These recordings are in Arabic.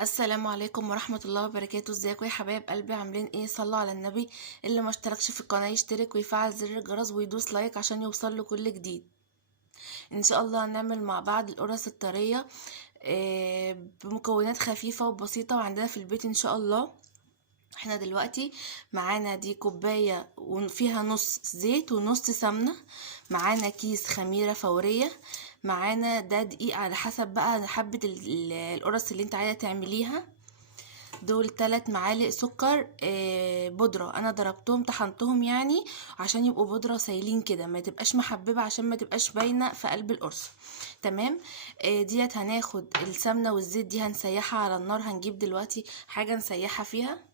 السلام عليكم ورحمة الله وبركاته. ازيكم يا حبايب قلبي؟ عاملين ايه؟ صلوا على النبي. اللي ما اشتركش في القناة يشترك ويفعل زر الجرس ويدوس لايك عشان يوصل له كل جديد. ان شاء الله هنعمل مع بعض القرص الطرية بمكونات خفيفة وبسيطة وعندنا في البيت ان شاء الله. احنا دلوقتي معانا دي كوباية وفيها نص زيت ونص سمنة، معانا كيس خميرة فورية، معانا ده دقيق على حسب بقى حبة القرص اللي انت عايزة تعمليها. دول 3 معالق سكر بودرة، انا ضربتهم طحنتهم يعني عشان يبقوا بودرة سايلين كده، ما تبقاش محببة عشان ما تبقاش باينة في قلب القرص. تمام. ديت هناخد السمنة والزيت دي هنسيحها على النار، هنجيب دلوقتي حاجة نسيحها فيها،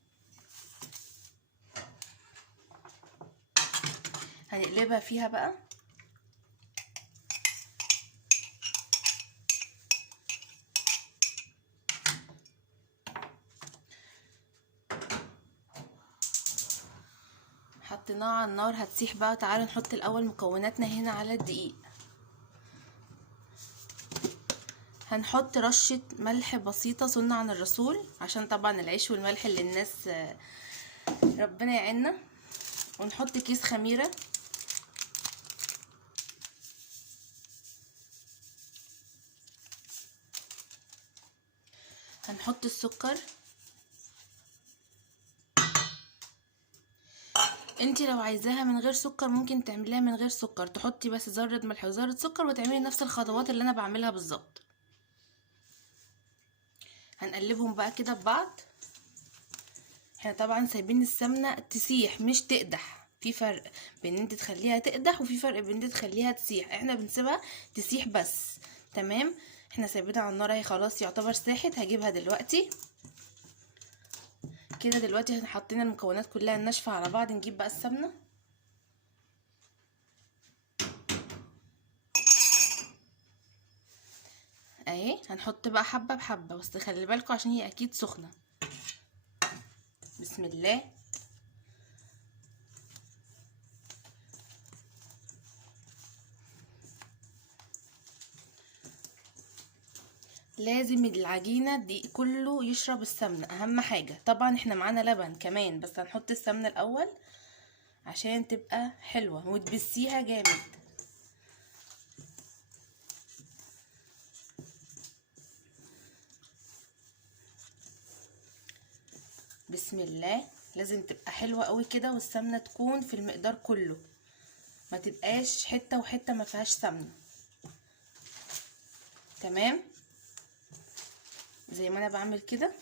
هنقلبها فيها بقى. حطيناها على النار هتسيح بقى. تعالوا نحط الاول مكوناتنا هنا على الدقيق. هنحط رشة ملح بسيطة سنة عن الرسول، عشان طبعا العيش والملح اللي الناس ربنا يعيننا. ونحط كيس خميرة، هنحط السكر. انتي لو عايزاها من غير سكر ممكن تعمليها من غير سكر، تحطي بس ذرة ملح وذرة سكر وتعملي نفس الخطوات اللي انا بعملها بالظبط. هنقلبهم بقى كده ببعض. احنا طبعا سايبين السمنة تسيح مش تقدح، في فرق بين انت تخليها تقدح وفي فرق بين انت تخليها تسيح، احنا بنسيبها تسيح بس. تمام. احنا سايبينها على النار اهي، خلاص يعتبر ساحت. هجيبها دلوقتي كده. دلوقتي احنا حطينا المكونات كلها الناشفة على بعض، نجيب بقى السمنة اهي. هنحط بقى حبة بحبة بس خلي بالكوا عشان هي اكيد سخنة. بسم الله. لازم العجينة دي كله يشرب السمنة، اهم حاجة. طبعا احنا معانا لبن كمان بس هنحط السمنة الاول عشان تبقى حلوة وتبسيها جامد. بسم الله. لازم تبقى حلوة قوي كده والسمنة تكون في المقدار كله، ما تبقاش حتة وحتة ما فيهاش سمنة. تمام. زي ما انا بعمل كده.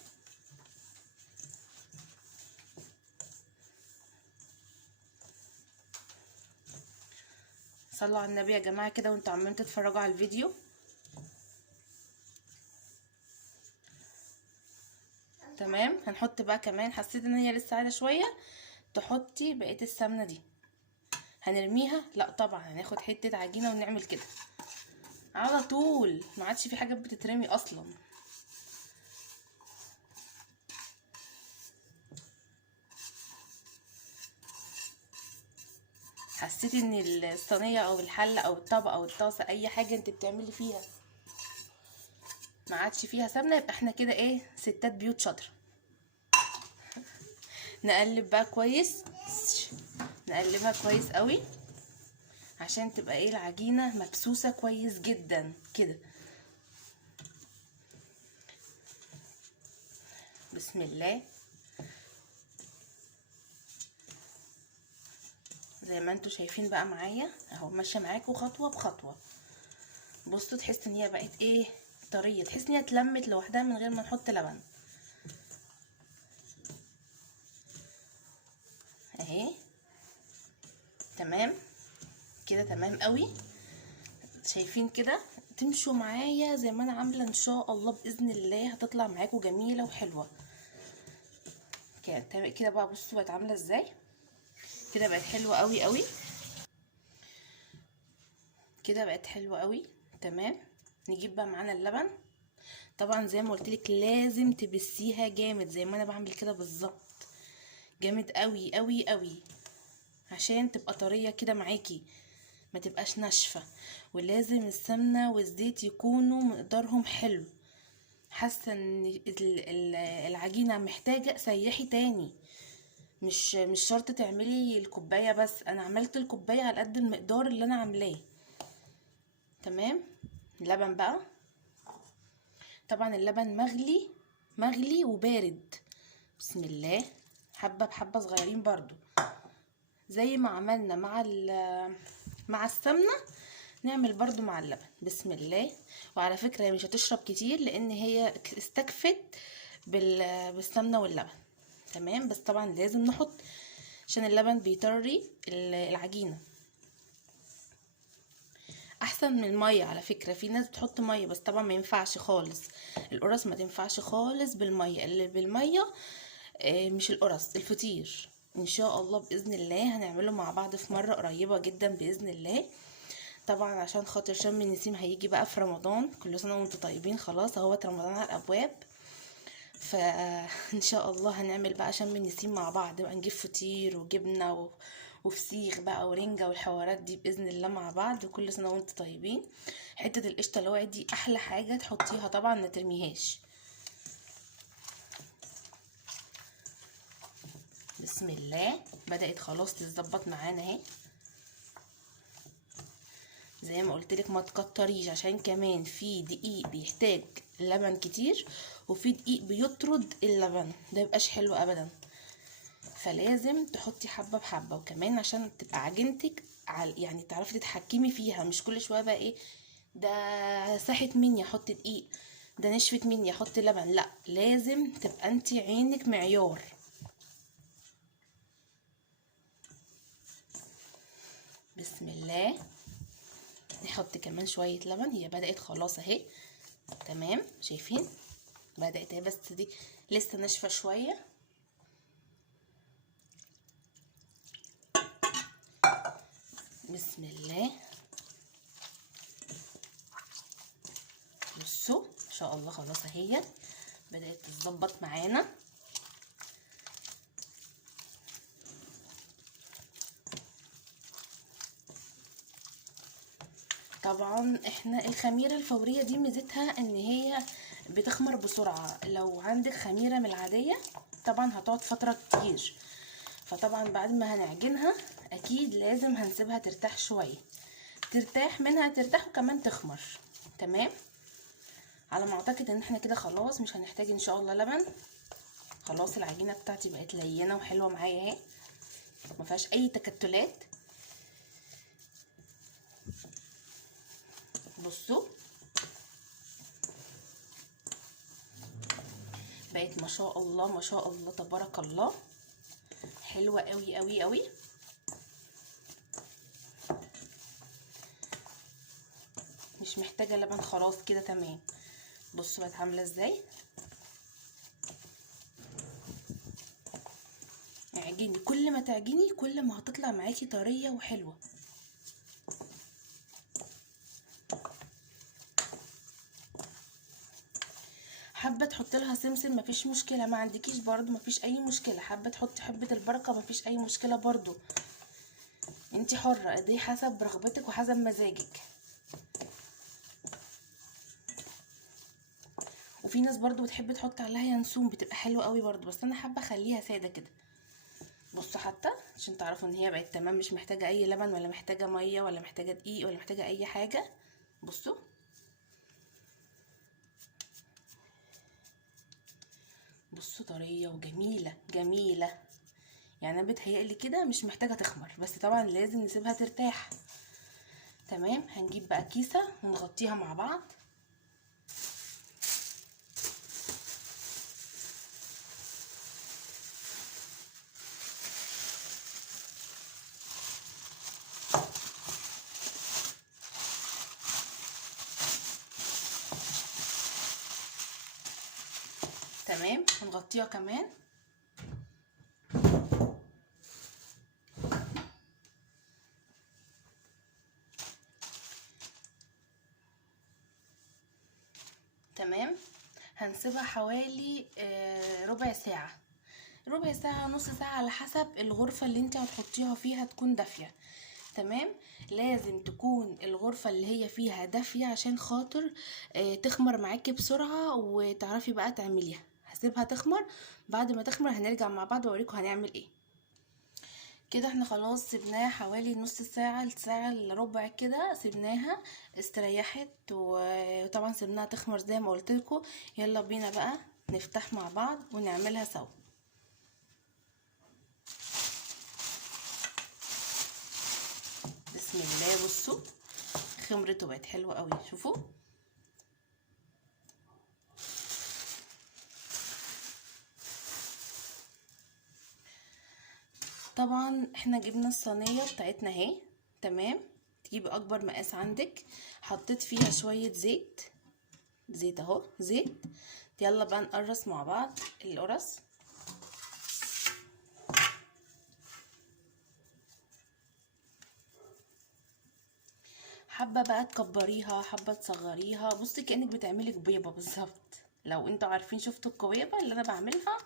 صلوا على النبي يا جماعة كده وانتوا عمالين تتفرجوا على الفيديو. تمام. هنحط بقى كمان، حسيت ان هي لسه عايزة شوية تحطي بقية السمنة دي. هنرميها؟ لا طبعا، هناخد حتة عجينة ونعمل كده على طول، ما عادش في حاجة بتترمي اصلا. حسيت ان الصينية او الحلة او الطبق او الطاسة اي حاجة انت بتعملي فيها ما عادش فيها سمنة، يبقى احنا كده ايه، ستات بيوت شاطرة. نقلب بقى كويس، نقلبها كويس قوي عشان تبقى ايه العجينة مبسوسة كويس جدا كده. بسم الله. زي ما انتوا شايفين بقى معايا اهو، ماشيه معاكم خطوه بخطوه. بصوا تحس ان هي بقت ايه، طريه، تحس ان هي اتلمت لوحدها من غير ما نحط لبن اهي. تمام كده، تمام قوي. شايفين كده؟ تمشوا معايا زي ما انا عامله ان شاء الله باذن الله هتطلع معاكم جميله وحلوه كده. كده بقى بصوا بقت عامله ازاي، كده بقت حلوه قوي قوي، كده بقت حلوه قوي. تمام. نجيب بقى معانا اللبن. طبعا زي ما قلت لك لازم تبسيها جامد زي ما انا بعمل كده بالظبط، جامد قوي قوي قوي عشان تبقى طريه كده معاكي، ما تبقاش ناشفه. ولازم السمنه والزيت يكونوا مقدارهم حلو، حاسه ان العجينه محتاجه سيحي تاني، مش شرط تعملي الكوبايه بس، انا عملت الكوبايه على قد المقدار اللي انا عاملاه. تمام. اللبن بقى، طبعا اللبن مغلي وبارد. بسم الله. حبه بحبه صغيرين برضو، زي ما عملنا مع السمنه نعمل برضو مع اللبن. بسم الله. وعلى فكره هي مش هتشرب كتير لان هي استكفت بالسمنه واللبن. تمام. بس طبعا لازم نحط عشان اللبن بيطري العجينه احسن من الميه. على فكره في ناس بتحط ميه بس طبعا ما ينفعش خالص، القرص ما تنفعش خالص بالميه. اللي بالميه مش القرص، الفطير ان شاء الله باذن الله هنعمله مع بعض في مره قريبه جدا باذن الله. طبعا عشان خاطر شم النسيم هيجي بقى في رمضان، كل سنه وانتم طيبين، خلاص اهوت رمضان على الابواب. فان شاء الله هنعمل بقى شم النسيم مع بعض بقى، نجيب فطير وجبنه وفسيخ بقى ورنجه والحوارات دي باذن الله مع بعض. وكل سنه وانتم طيبين. حته القشطه اللي وقعت دي احلى حاجه تحطيها طبعا، ما ترميهاش. بسم الله. بدات خلاص تتظبط معانا اهي. زي ما قلت لك ما تكتريش، عشان كمان في دقيق بيحتاج لبن كتير وفي دقيق بيطرد اللبن، ده ميبقاش حلو ابدا. فلازم تحطي حبه بحبه، وكمان عشان تبقى عجينتك يعني تعرفي تتحكمي فيها، مش كل شويه بقى ايه ده ساحت مني احط دقيق، ده نشفت مني احط لبن. لا، لازم تبقى انت عينك معيار. بسم الله. نحط كمان شويه لبن. هي بدات خلاص اهي. تمام. شايفين بدات اهي، بس دي لسه ناشفه شويه. بسم الله. بصوا ان شاء الله خلاص اهي بدات تتظبط معانا. طبعا احنا الخميره الفوريه دي ميزتها ان هي بتخمر بسرعه. لو عندك خميره من العاديه طبعا هتقعد فتره كتير، فطبعا بعد ما هنعجنها اكيد لازم هنسيبها ترتاح شويه، ترتاح منها ترتاح وكمان تخمر. تمام. على ما اعتقد ان احنا كده خلاص مش هنحتاج ان شاء الله لبن. خلاص العجينه بتاعتي بقت لينه وحلوه معايا اهي، ما فيهاش اي تكتلات. بصوا بقت ما شاء الله ما شاء الله تبارك الله، حلوه قوي قوي قوي. مش محتاجه لبن خلاص كده تمام. بصوا بقت عامله ازاي. اعجني، كل ما تعجني كل ما هتطلع معاكي طريه وحلوه. حابه تحط لها سمسم مفيش مشكله، ما عندكيش برضو مفيش اي مشكله. حابه تحطي حبه البركه مفيش اي مشكله برضو، انتي حره، دي حسب رغبتك وحسب مزاجك. وفي ناس برضو بتحب تحط عليها ينسون، بتبقى حلوه قوي برضو، بس انا حابه اخليها ساده كده. بصوا حتى عشان تعرفوا ان هي بقت تمام، مش محتاجه اي لبن ولا محتاجه ميه ولا محتاجه دقيق ولا محتاجه اي حاجه. بصوا بصوا طريه وجميله جميله. يعني انا بتهيألي كده مش محتاجه تخمر، بس طبعا لازم نسيبها ترتاح. تمام. هنجيب بقى كيسه ونغطيها مع بعض. تمام. هنغطيها كمان. تمام. هنسيبها حوالي ربع ساعة، ربع ساعة نص ساعة على حسب الغرفة اللي انت هتحطيها فيها تكون دافية. تمام. لازم تكون الغرفة اللي هي فيها دافية عشان خاطر تخمر معاكي بسرعة وتعرفي بقى تعمليها. هسيبها تخمر، بعد ما تخمر هنرجع مع بعض واوريكم هنعمل ايه. كده احنا خلاص سيبناها حوالي نص ساعة لساعة الا ربع كده، سيبناها استريحت وطبعا سيبناها تخمر زي ما قلتلكوا. يلا بينا بقى نفتح مع بعض ونعملها سوا. بسم الله. بصوا خمرته بقت حلوة قوي، شوفوا. طبعا احنا جبنا الصينية بتاعتنا اهي، تمام. تجيبي اكبر مقاس عندك، حطيت فيها شوية زيت. زيت اهو، زيت. يلا بقى نقرص مع بعض القرص. حابة بقى تكبريها، حابة تصغريها، بصي كأنك بتعملي كبيبة بالظبط. لو انتوا عارفين شفتوا الكبيبة اللي انا بعملها،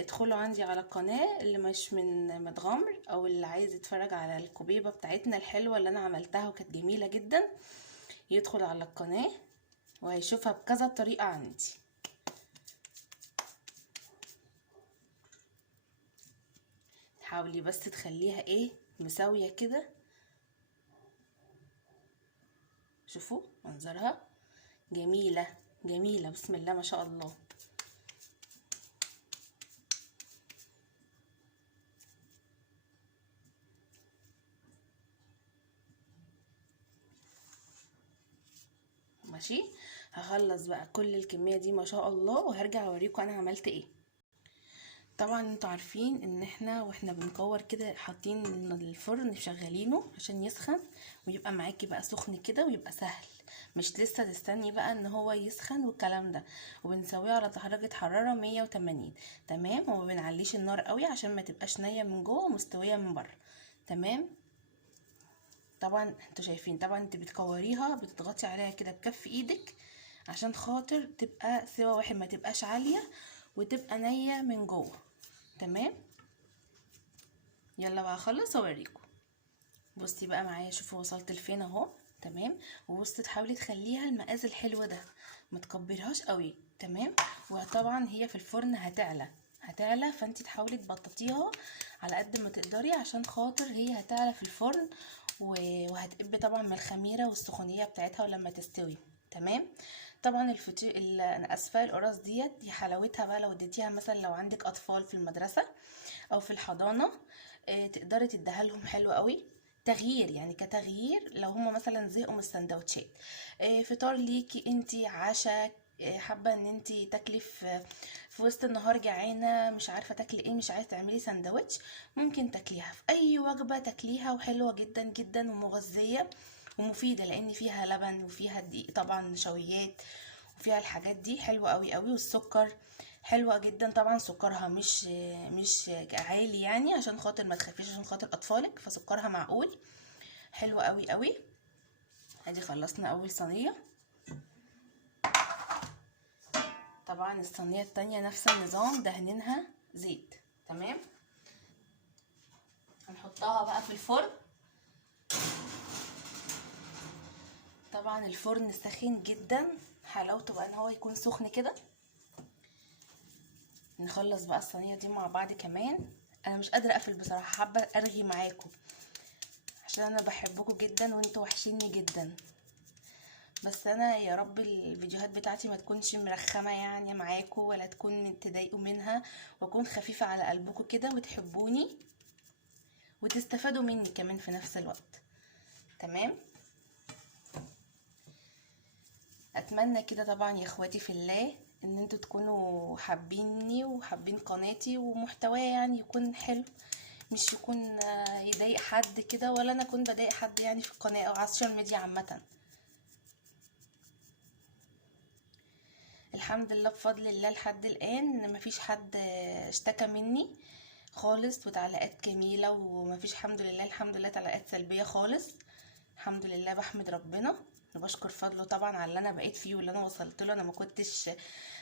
ادخلوا عندي على القناة اللي مش من متغمر، او اللي عايز يتفرج على الكبيبة بتاعتنا الحلوة اللي انا عملتها وكانت جميلة جدا، يدخل على القناة وهيشوفها بكذا طريقة عندي. حاولي بس تخليها ايه، مساوية كده. شوفوا منظرها جميلة جميلة، بسم الله ما شاء الله. ماشي. هخلص بقى كل الكمية دي ما شاء الله وهرجع اوريكم انا عملت ايه. طبعا انتوا عارفين ان احنا واحنا بنكور كده حاطين الفرن شغالينه عشان يسخن ويبقى معاكي بقى سخن كده ويبقى سهل، مش لسه تستني بقى ان هو يسخن والكلام ده. وبنسويه على درجة حرارة 180، تمام. وما بنعليش النار قوي عشان ما تبقاش نية من جوه ومستوية من بره، تمام. طبعا انتوا شايفين، طبعا انت بتكوريها بتضغطي عليها كده بكف ايدك عشان خاطر تبقى سوا واحد، ما تبقاش عالية وتبقى نية من جوه، تمام. يلا بقى اخلص واوريكم. بصي بقى معايا، شوفوا وصلت لفين اهو، تمام. وبصي تحاولي تخليها المقاس الحلو ده، ما تكبرهاش قوي، تمام. وطبعا هي في الفرن هتعلى فانت تحاولي تبططيها على قد ما تقدري عشان خاطر هي هتعلى في الفرن وهتقب طبعا من الخميره والسخونيه بتاعتها ولما تستوي، تمام. طبعا الفطير انا اسفه، القراص دي حلاوتها بقى لو اديتيها مثلا لو عندك اطفال في المدرسه او في الحضانه، تقدري تديها لهم حلو قوي، تغيير يعني، كتغيير لو هما مثلا زهقوا من السندوتشات. فطار ليكي انتي، عشاء، حابه ان انتي تاكلي في وسط النهار جعانه مش عارفه تاكلي ايه، مش عايزه تعملي سندوتش، ممكن تاكليها في اي وجبه، تاكليها وحلوه جدا جدا ومغذيه ومفيده لان فيها لبن وفيها دقيق طبعا، نشويات، وفيها الحاجات دي حلوه قوي قوي. والسكر حلوة جدا طبعا، سكرها مش عالي يعني عشان خاطر ما تخافيش، عشان خاطر اطفالك، فسكرها معقول، حلوة قوي قوي. ادي خلصنا اول صينية. طبعا الصينية التانية نفس النظام، دهنينها زيت، تمام. هنحطها بقى في الفرن. طبعا الفرن سخن جدا، حلاوته بقى ان هو يكون سخن كده. نخلص بقى الصينية دي مع بعض كمان. انا مش قادرة اقفل بصراحة، حابة ارغي معاكم عشان انا بحبكم جدا وانتوا وحشيني جدا. بس انا يا رب الفيديوهات بتاعتي ما تكونش مرخمه يعني معاكم، ولا تكون تضايقوا منها، واكون خفيفه على قلبكم كده وتحبوني وتستفادوا مني كمان في نفس الوقت، تمام. اتمنى كده طبعا يا اخواتي في الله ان انتوا تكونوا حابيني وحابين قناتي ومحتوايا يعني يكون حلو، مش يكون يضايق حد كده، ولا انا اكون بضايق حد يعني في القناه او على السوشيال ميديا عامه. الحمد لله بفضل الله لحد الان مفيش حد اشتكى مني خالص، وتعليقات جميله، ومفيش الحمد لله، الحمد لله تعليقات سلبيه خالص. الحمد لله، بحمد ربنا وبشكر فضله طبعا على اللي انا بقيت فيه واللي انا وصلت له. انا ما كنتش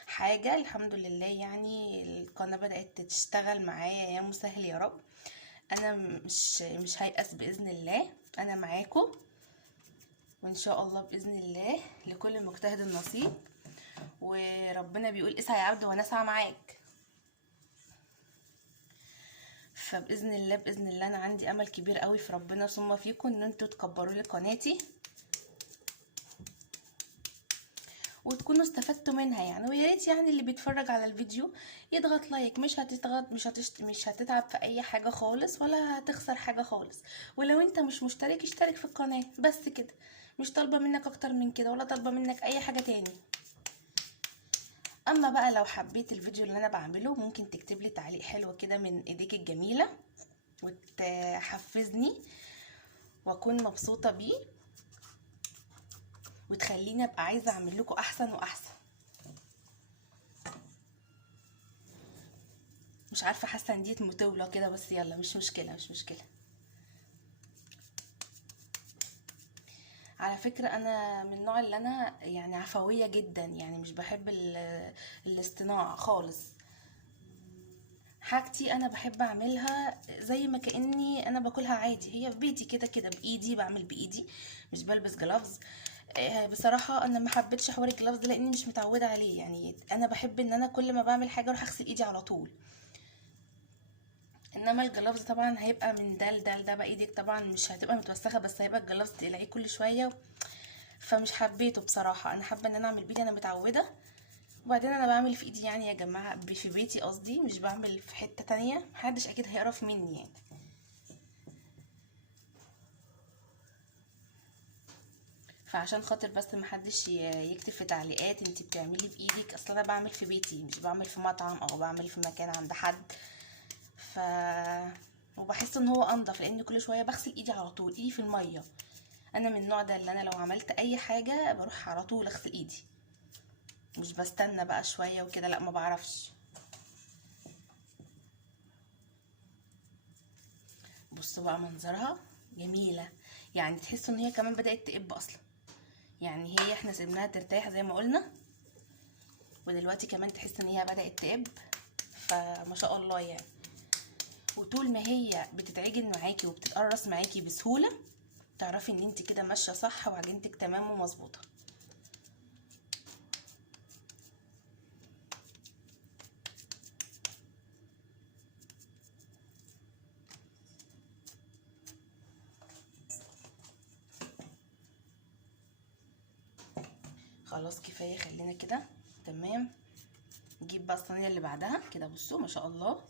حاجه، الحمد لله يعني القناه بدات تشتغل معايا، يا مسهل يا رب. انا مش هيأس باذن الله، انا معاكم، وان شاء الله باذن الله لكل مجتهد النصيب. وربنا بيقول اسعى يا عبد وانا اسعى معاك. فباذن الله باذن الله انا عندي امل كبير قوي في ربنا ثم فيكم ان انتوا تكبروا لي قناتي وتكونوا استفدتوا منها يعني. ويا ريت يعني اللي بيتفرج على الفيديو يضغط لايك، مش هتتعب في اي حاجه خالص ولا هتخسر حاجه خالص. ولو انت مش مشترك اشترك في القناه بس كده، مش طالبه منك اكتر من كده ولا طالبه منك اي حاجه تاني. اما بقى لو حبيت الفيديو اللي انا بعمله ممكن تكتب لي تعليق حلو كده من ايديك الجميله وتحفزني واكون مبسوطه بيه وتخليني ابقى عايزه اعمل لكم احسن واحسن. مش عارفه حاسه ان دي مطوله كده بس يلا مش مشكله مش مشكله. على فكره انا من النوع اللي انا يعني عفويه جدا، يعني مش بحب الاصطناع خالص. حاجتي انا بحب اعملها زي ما كاني انا باكلها عادي، هي في بيتي كده كده بايدي، بعمل بايدي مش بلبس جلافز. بصراحه انا ما حبيتش حوار الجلافز ده لاني مش متعوده عليه. يعني انا بحب ان انا كل ما بعمل حاجه اروح اغسل ايدي على طول. انما الجلافز طبعا هيبقى من ده لده لده بقى، ايدك طبعا مش هتبقى متوسخه بس هيبقى الجلافز تقلعيه كل شويه، فمش حبيته بصراحه. انا حابه ان انا اعمل بايدي، انا متعوده. وبعدين انا بعمل في ايدي يعني يا جماعه في بيتي قصدي، مش بعمل في حته تانية، محدش اكيد هيقرف مني يعني. فعشان خاطر بس محدش يكتب في تعليقات انتي بتعملي بايدك، اصلا انا بعمل في بيتي مش بعمل في مطعم او بعمل في مكان عند حد. ف وبحس ان هو انضف لان كل شويه بغسل ايدي على طول، ايدي في الميه. انا من النوع ده اللي انا لو عملت اي حاجه بروح على طول اغسل ايدي، مش بستنى بقى شويه وكده، لا ما بعرفش. بصوا بقى منظرها جميله، يعني تحسوا ان هي كمان بدات تقب اصلا. يعني هي احنا سيبناها ترتاح زي ما قلنا ودلوقتي كمان تحس ان هي بدات تقب، فما شاء الله يعني. وطول ما هي بتتعجن معاكي وبتتقرص معاكي بسهوله تعرفي ان انت كده ماشيه صح وعجينتك تمام ومظبوطه. خلاص كفايه، خلينا كده تمام. نجيب بقى الصينيه اللي بعدها كده. بصوا ما شاء الله،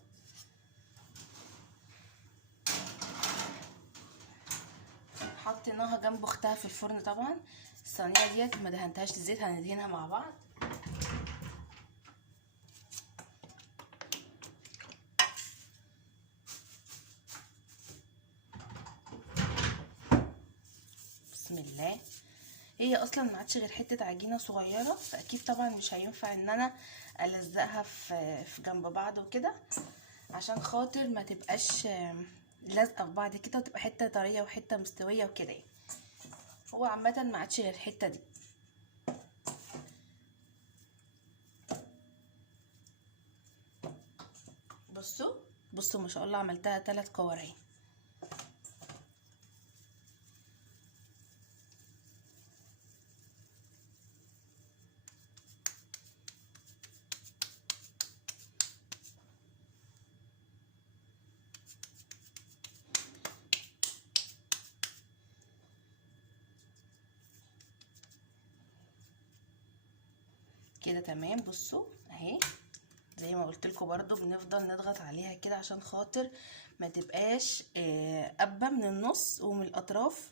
حطيناها جنب اختها في الفرن. طبعا الصينيه ديت ما دهنتهاش الزيت، هندهنها مع بعض. بسم الله. هي اصلا ما عادش غير حته عجينه صغيره، فاكيد طبعا مش هينفع ان انا الزقها في جنب بعض وكده عشان خاطر ما تبقاش لازقه في بعض كده وتبقى حته طريه وحته مستويه وكده. هو عامه ما عادش غير الحته دي. بصوا بصوا ما شاء الله عملتها 3 كور اهي. كده تمام. بصوا اهي زي ما قلت لكم برضو بنفضل نضغط عليها كده عشان خاطر ما تبقاش قبه من النص ومن الاطراف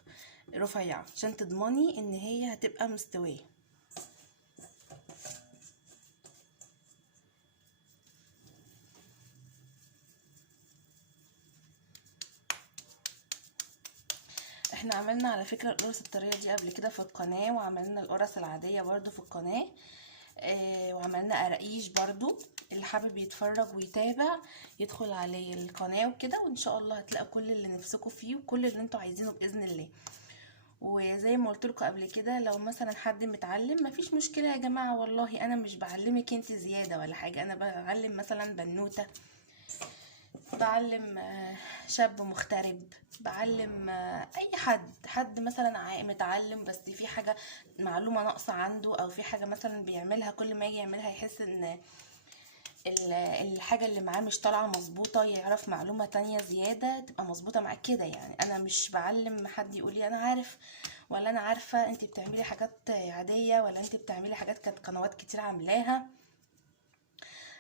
رفيعه، عشان تضمني ان هي هتبقى مستويه. احنا عملنا على فكره القرص الطريه دي قبل كده في القناه، وعملنا القرص العاديه برضو في القناه، وعملنا قراقيش برضو. اللي حابب يتفرج ويتابع يدخل على القناه وكده، وان شاء الله هتلاقوا كل اللي نفسكم فيه وكل اللي انتوا عايزينه باذن الله. وزي ما قلت لكم قبل كده لو مثلا حد متعلم مفيش مشكله يا جماعه، والله انا مش بعلمك انت زياده ولا حاجه، انا بعلم مثلا بنوته بعلم شاب مغترب، بعلم اي حد مثلا متعلم بس في حاجة معلومة ناقصة عنده، او في حاجة مثلا بيعملها كل ما يجي يعملها يحس ان الحاجة اللي معاه مش طالعة مظبوطة، يعرف معلومة تانية زيادة تبقى مظبوطة معاه كده. يعني انا مش بعلم حد يقولي انا عارف ولا انا عارفة، انت بتعملي حاجات عادية ولا انت بتعملي حاجات كانت قنوات كتير عاملاها.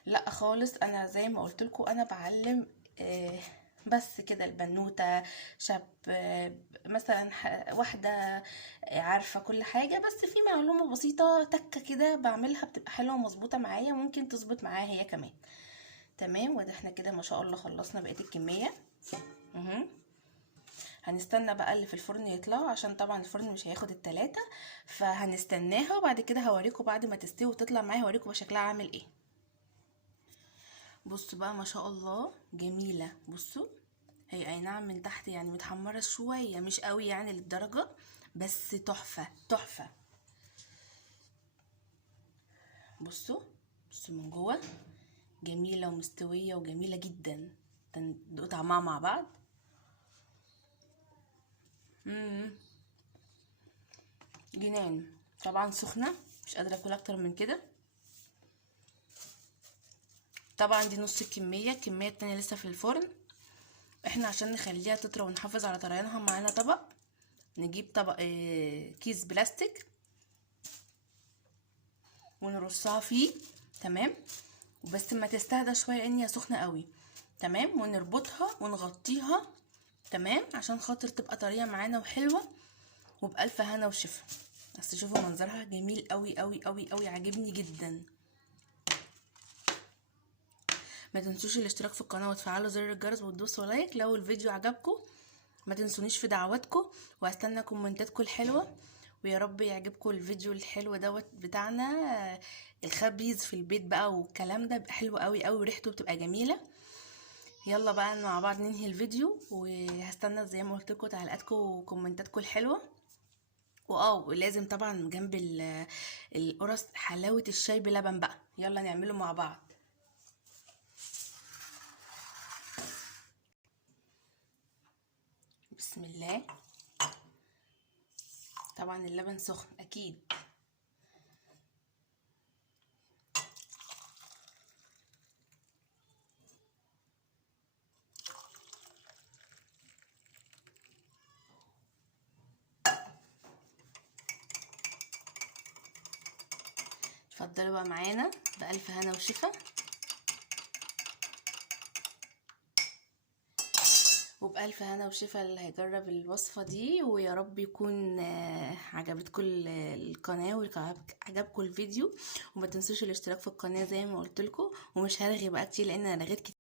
لا خالص، انا زي ما قلت لكم انا بعلم بس كده البنوتة، شاب، مثلا واحدة عارفة كل حاجة، بس في معلومة بسيطة تكة كده بعملها بتبقى حلوة ومظبوطة معايا، ممكن تظبط معايا هي كمان. تمام، وده احنا كده ما شاء الله خلصنا بقية الكمية. مهم. هنستنى بقى اللي في الفرن يطلعوا، عشان طبعا الفرن مش هياخد التلاتة، فهنستناها وبعد كده هوريكم بعد ما تستوي وتطلع معايا هوريكم بقى شكلها عامل ايه. بصوا بقى ما شاء الله جميلة. بصوا هي اي نعم من تحت يعني متحمرة شوية، مش قوي يعني للدرجة، بس تحفة تحفة. بصوا بصوا من جوه جميلة ومستوية وجميلة جدا. ندوق طعمها مع بعض. جنان. طبعا سخنة مش قادرة اكل اكتر من كده. طبعا دي نص الكمية التانية لسه في الفرن. احنا عشان نخليها تطرى ونحافظ على طريانها معانا طبق، نجيب طبق كيس بلاستيك ونرصها فيه. تمام، بس ما تستهدى شويه لان هي سخنه قوي. تمام، ونربطها ونغطيها. تمام، عشان خاطر تبقى طريه معانا وحلوه وبألف هنا وشفا. بس شوفوا منظرها جميل قوي قوي قوي قوي، عاجبني جدا. ما تنسوش الاشتراك في القناه وتفعلوا زر الجرس وتدوسوا لايك لو الفيديو عجبكم. ما تنسونيش في دعواتكم، وهستنى كومنتاتكم الحلوه. ويا رب يعجبكم الفيديو الحلو دوت بتاعنا، الخبيز في البيت بقى والكلام ده بيبقى حلو قوي قوي وريحته بتبقى جميله. يلا بقى مع بعض ننهي الفيديو، وهستنى زي ما قلت لكم تعليقاتكم وكومنتاتكم الحلوه. ولازم طبعا جنب القرص حلاوه الشاي بلبن بقى، يلا نعمله مع بعض. بسم الله. طبعا اللبن سخن اكيد. اتفضلوا بقى معانا بألف هنا وشفا. وبألف هنا وشفا اللي هيجرب الوصفة دي، ويا رب يكون عجبتكم القناة وعجبكم الفيديو. وما تنسوش الاشتراك في القناة زي ما قلت لكم، ومش هرغي بقى كتير لان انا رغيت كتير.